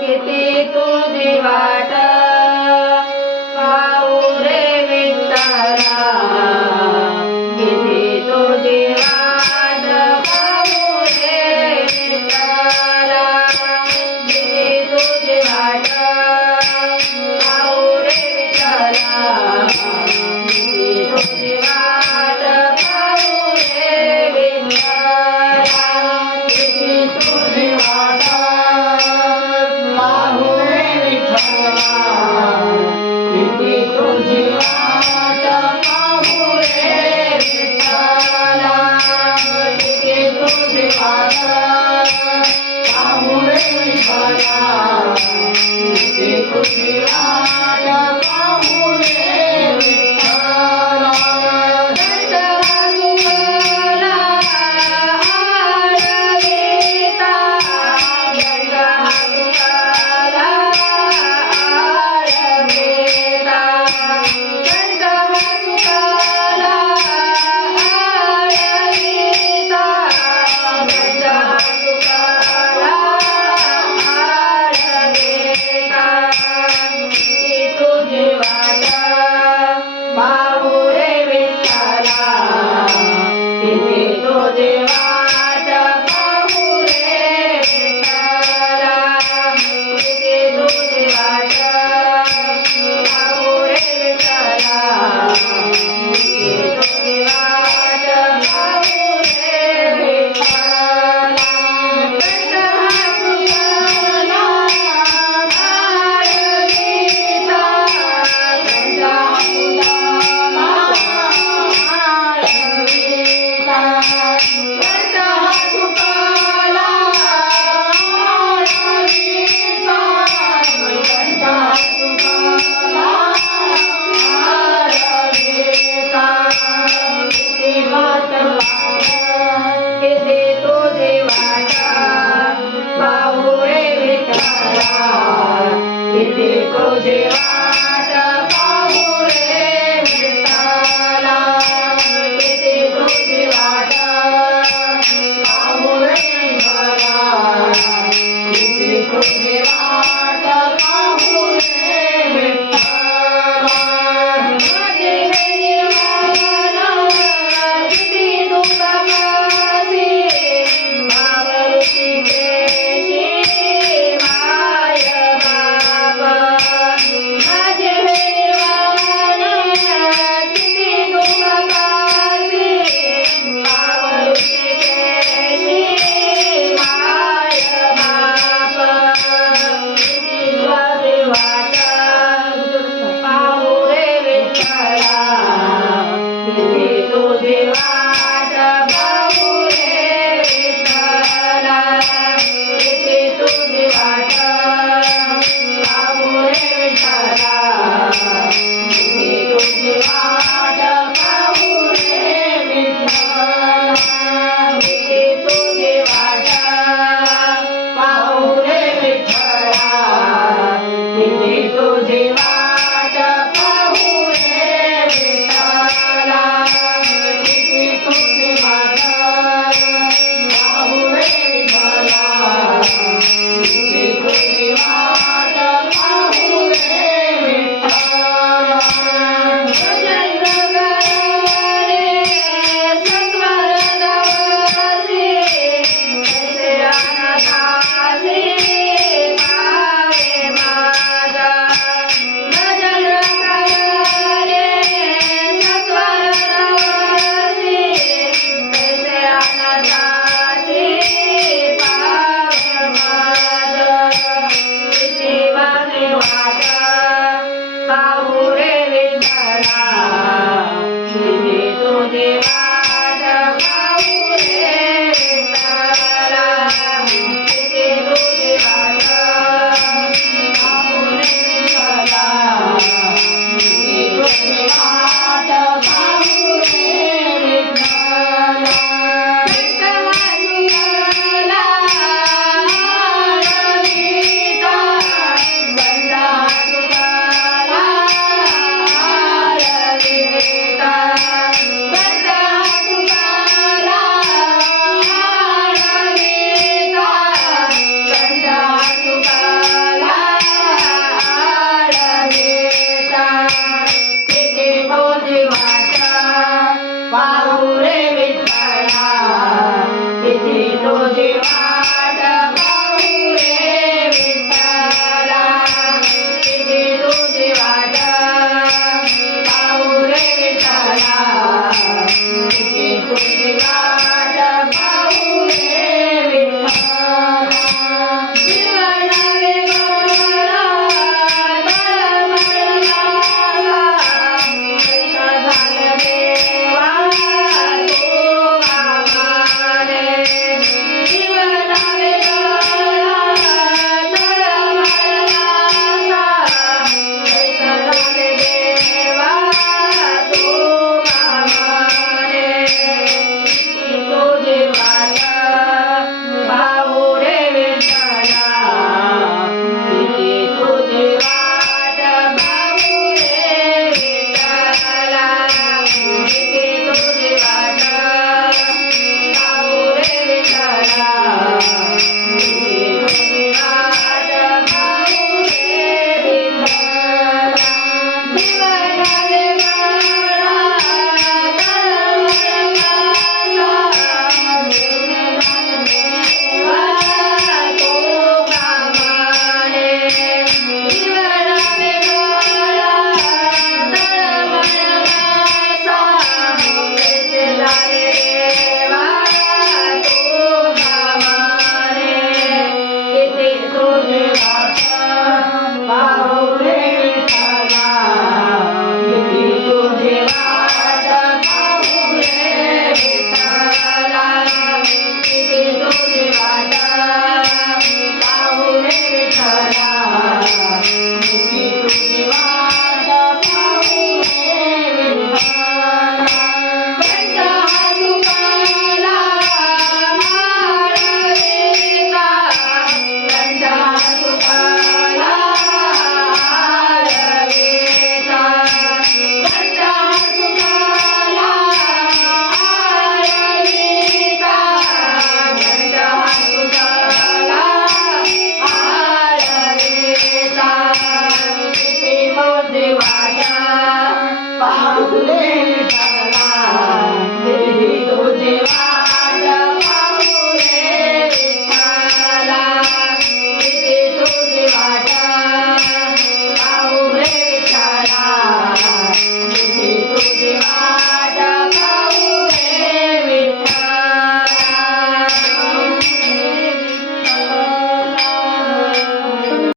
किती तुझी वाट पाहू रे विठ्ठला, किती तुझी वाट पाहू रे विठ्ठला, किती तुझी वाट पाहू रे विठ्ठला, किती तुझी वाट पाहू रे विठ्ठला, किती तुझी वाट पाहू रे विठ्ठला, किती तुझी वाट पाहू रे विठ्ठला, किती तुझी वाट पाहू रे विठ्ठला, किती तुझी वाट पाहू रे विठ्ठला. दंडहासुकला आळविता, दंडहासुकला आळविता, दंडहासुकला आळविता, दंडहासुकला आळविता, किती तुझी वाट पाहू रे विठ्ठला, किती तुझी वाट पाहू रे विठ्ठला, किती तुझी वाट पाहू रे विठ्ठला, किती तुझी वाट पाहू रे विठ्ठला. दंडहासुकला आळविता, दंडहासुकला आळविता, दंडहासुकला आळविता, दंडहासुकला आळविता, किती वाट किती तुझी वाट पाहू रे विठ्ठला, किती तुझी वाट